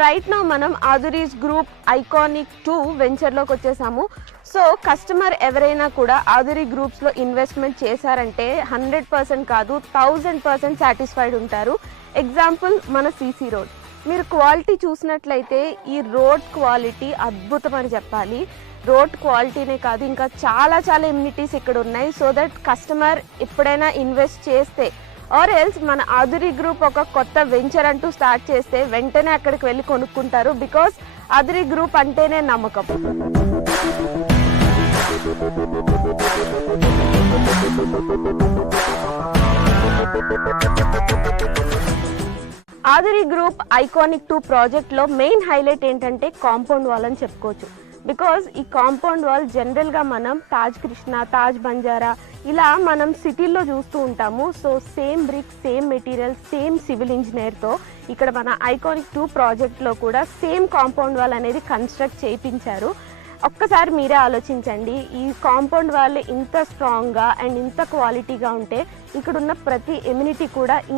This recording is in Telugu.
రైట్ నౌ మనం ఆదురీస్ గ్రూప్ ఐకానిక్ 2 వెంచర్లోకి వచ్చేసాము. సో కస్టమర్ ఎవరైనా కూడా ఆదురీ గ్రూప్స్లో ఇన్వెస్ట్మెంట్ చేశారంటే 100% కాదు 1000% సాటిస్ఫైడ్ ఉంటారు. ఎగ్జాంపుల్ మన సీసీ రోడ్. మీరు క్వాలిటీ చూసినట్లయితే ఈ రోడ్ క్వాలిటీ అద్భుతం అని చెప్పాలి. రోడ్ క్వాలిటీనే కాదు ఇంకా చాలా ఎమ్యూనిటీస్ ఇక్కడ ఉన్నాయి. సో దట్ కస్టమర్ ఎప్పుడైనా ఇన్వెస్ట్ చేస్తే ఆర్ ఎల్స్ మన ఆదురీ గ్రూప్ ఒక కొత్త వెంచర్ అంటూ స్టార్ట్ చేస్తే వెంటనే అక్కడికి వెళ్ళి కొనుక్కుంటారు. బికాస్ ఆదురీ గ్రూప్ అంటేనే నమ్మకం. ఆదురీ గ్రూప్ ఐకానిక్ 2 ప్రాజెక్ట్లో మెయిన్ హైలైట్ ఏంటంటే కాంపౌండ్ వాల్ అని చెప్పుకోవచ్చు. బికాజ్ ఈ కాంపౌండ్ వాల్ జనరల్గా మనం తాజ్ కృష్ణ, తాజ్ బంజారా ఇలా మనం సిటీల్లో చూస్తూ ఉంటాము. So same brick, same material, same civil ఇంజనీర్తో ఇక్కడ మన ఐకానిక్ 2 ప్రాజెక్ట్లో కూడా సేమ్ కాంపౌండ్ వాల్ అనేది కన్స్ట్రక్ట్ చేయించారు. ఒక్కసారి మీరే ఆలోచించండి, ఈ కాంపౌండ్ వాల్ ఇంత స్ట్రాంగ్గా అండ్ ఇంత క్వాలిటీగా ఉంటే ఇక్కడున్న ప్రతి ఎమ్యూనిటీ కూడా